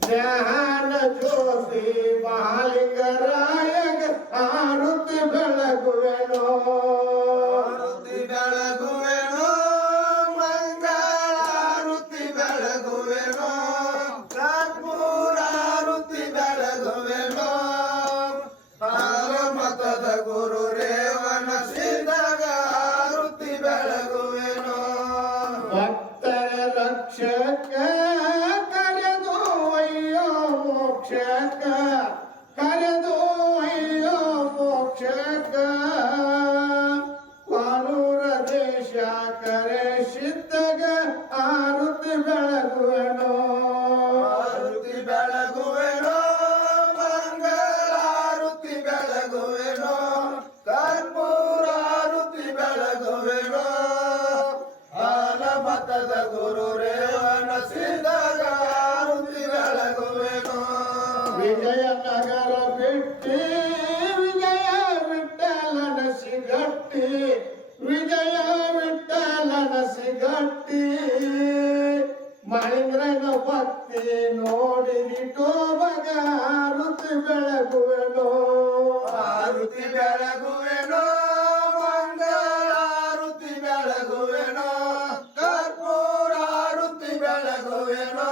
ಜ್ಞಾನ ಜ್ಯೋತಿ ಮಹಾಲಿಂಗರಾಯಗ ಆರುತಿ ಬೆಳಗುವೆನೋ ಆರುತಿ ಬೆಳಗುವೆನೋ ಮಂಗಳಾರುತಿ ಬೆಳಗುವೆನೋ ಕರ್ಪೂರ ಆರುತಿ ಬೆಳಗುವೆನೋ ಮತದ ಗುರು ರೇವಣ ಸಿದ್ಧಗ ಆರುತಿ ಬೆಳಗುವೆನೋ ಭಕ್ತರ ರಕ್ಷಕ ಕರೆದು ಅಯ್ಯೋ ಮೋಕ್ಷಕ ಕರೆದು ಅಯ್ಯೋ ಮೋಕ್ಷಕ ಪಾನೂರ ದೇಶ ಕರೆ ಸಿದ್ಧಗ ಆರುತಿ ಬೆಳಗುವೆನೋ ಆರುತಿ ಬೆಳಗುವೆನೋ ಮಂಗಳಾರುತಿ ಬೆಳಗುವೆನೋ ಕರ್ಪೂರ ಆರುತಿ ಬೆಳಗುವೆನೋ ಮತದ ಗುರು ರೇವಣ ಸಿದ್ಧಗ ಆರುತಿ ಬೆಳಗುವೆನೋ ವಿಜಯನಗರ ಬಿಟ್ಟಿ ವಿಜಯ ವಿಠಲನ ಸಿಗಟ್ಟಿ ವಿಜಯ ವಿಠಲನ ಸಿಗಟ್ಟಿ ಮಹೇಂದ್ರನ ಭಕ್ತಿ ನೋಡಿದಿಟೋ ಬಗ ಆರುತಿ ಬೆಳಗುವೆನೋ ಆರುತಿ ಬೆಳಗುವೆನೋ ಮಂಗಳಾರುತಿ ಬೆಳಗುವೆನೋ ಕರ್ಪೂರ ಆರುತಿ ಬೆಳಗುವೆನೋ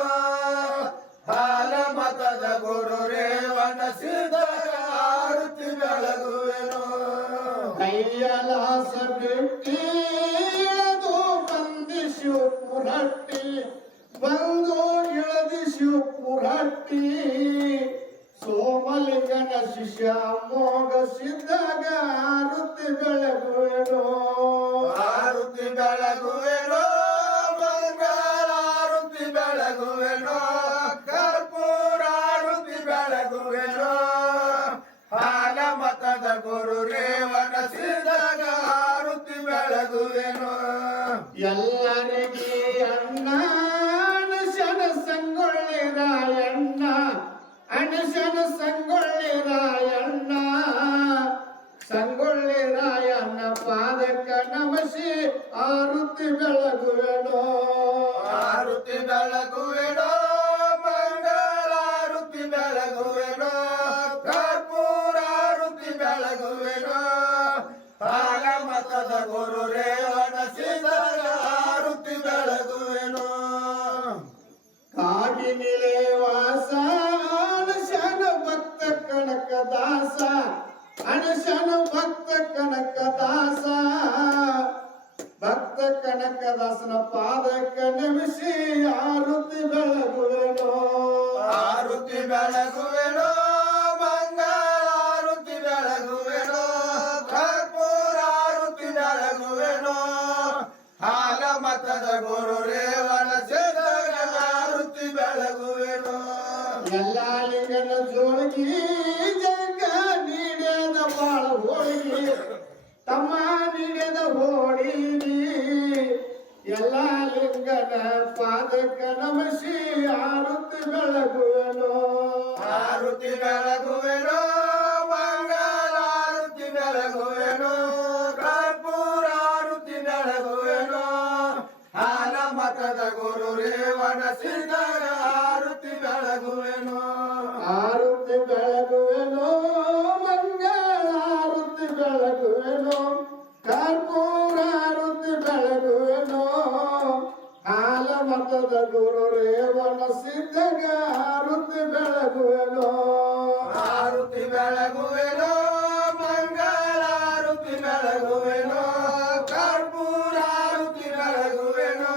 ಮತದ ಗುರು ರೇವಣ ಸಿದ್ಧಗ ಆರುತಿ ಬೆಳಗುವೆನೋ ಕೈಯಲಾಸ ಬಿಟ್ಟಿ ಇಳದು ಬಂದಿಸು ಪುರಟ್ಟಿ ಬಂದು ಇಳದಿಸು ಪುರಟ್ಟಿ ಸೋಮಲಿಂಗನ ಶಿಷ್ಯ ಮೋಗ ಸಿದ್ಧಗ ಆರುತಿ ಬೆಳಗುವೆನೋ ಆರುತಿ ಬೆಳಗುವೆನೋ ಮಂಗಳಾರುತಿ ಬೆಳಗುವೆನೋ ಕರ್ಪೂರ ಆರುತಿ ಬೆಳಗುವೆನೋ ಮತದ ಗುರು ರೇವಣ ಸಿದ್ಧಗ ಆರುತಿ ಬೆಳಗುವೆನೋ ಎಲ್ಲರಿಗೆ ಅಣ್ಣ ಅಣಶನ ಸಂಗೊಳ್ಳಿ ರಾಯಣ್ಣ ಅಣಶನ ಸಂಗೊಳ್ಳಿ ರಾಯಣ್ಣ ಸಂಗೊಳ್ಳಿ ರಾಯಣ್ಣ ಪಾದಕ ನಮಸಿ ಆರುತಿ ಬೆಳಗುವೆನೋ ಆರುತಿ ಬೆಳಗುವೆನೋ ಮಂಗಳಾರುತಿ ಬೆಳಗುವೆನೋ ಕರ್ಪೂರ ಆರುತಿ ಬೆಳಗುವೆನೋ ಮತದ ಗುರು ರೇವಣ ಸಿದ್ಧಗ ಆರುತಿ ಬೆಳಗುವೆನೋ ಕಾಗಿನಿಲೆ ವಾಸ ಅಣಶನ ಭಕ್ತ ಕನಕ ದಾಸ ಅಣಶನ ಭಕ್ತ ಕನಕ ದಾಸ ಭಕ್ತ ಕನಕ ದಾಸನ ಪಾದಕ ನಮಿಸಿ ಆರುತಿ ಬೆಳಗುವೆನೋ ಆರುತಿ ಬೆಳಗುವೆನೋ ಮಂಗಳಾರುತಿ ಬೆಳಗುವೆನೋ ಕರ್ಪೂರ ಆರುತಿ ಬೆಳಗುವೆನೋ ಮತದ ಗುರು ರೇವಣ ಸಿದ್ಧಗ ಆರುತಿ ಬೆಳಗುವೆನೋ ಎಲ್ಲ ಲಿಂಗನ ಜೋಳಿಗಿ ಜಗ ನೀಡ್ಯದ ಬಾಳ ಹೋಳಿಗಿ ತಮ್ಮ ನೀಡ್ಯದ ಹೋಳಿಗಿ ಎಲ್ಲ ಲಿಂಗನ ಪಾದಕ ನಮಸಿ ಆರುತಿ ಬೆಳಗುವೆನೋ ಆರುತಿ ಬೆಳಗುವೆನೋ ಮಂಗಳಾರುತಿ ಬೆಳಗುವೆನೋ ಕರ್ಪೂರ ಆರುತಿ ಬೆಳಗುವೆನೋ ಮತದ ಗುರು ರೇವಣ ಸಿದ್ಧಗ ಆರುತಿ ಬೆಳಗುವೆನೋ ಆರುತಿ ಬೆಳಗುವೆನೋ ಮಂಗಳಾರುತಿ ಬೆಳಗುವೆನೋ ಕರ್ಪೂರ ಆರುತಿ ಬೆಳಗುವೆನೋ ಮತದ ಗುರು ರೇವಣ ಸಿದ್ಧಗ ಆರುತಿ ಬೆಳಗುವೆನೋ ಆರುತಿ ಬೆಳಗುವೆನೋ ಮಂಗಳಾರುತಿ ಬೆಳಗುವೆನೋ ಕರ್ಪೂರ ಆರುತಿ ಬೆಳಗುವೆನೋ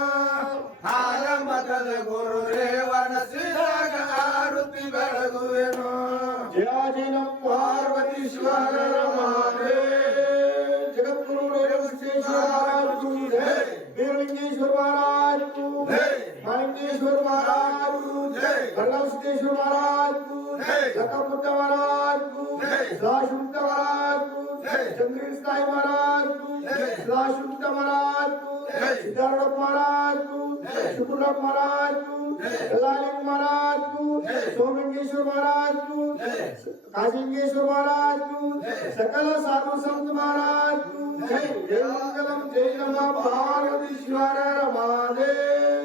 ಮತದ ಗುರು ರೇವಣ ಸಿದ್ಧಗ ಆರುತಿ ಬೆಳಗುವೆನೋ ಜಯ ಪಾರ್ವತೀಶ್ವರ ರಮಾನೆ ಜಗದ್ಗುರು ರೇವಣಸಿದ್ದೇಶ್ವರ महाराज की जय बीरलिंगेश्वर महाराज को जय मालिंगेश्वर महाराज को जय कलशेश्वर महाराज को जय लकामुद्द महाराज को जय सदाशिवमुक्त महाराज को जय चंद्रस्काय महाराज को जय सदाशिवमुक्त महाराज को जय सिद्धार्थ महाराज को जय शुक्रनाथ महाराज को जय कलालिंग महाराज को जय सोमलिंगेश्वर महाराज को जय काशिंगेश्वर महाराज को जय सकल साधु संत महाराज को जय जय मंगलम जय नमः पार्वतीश्वर रमादेव।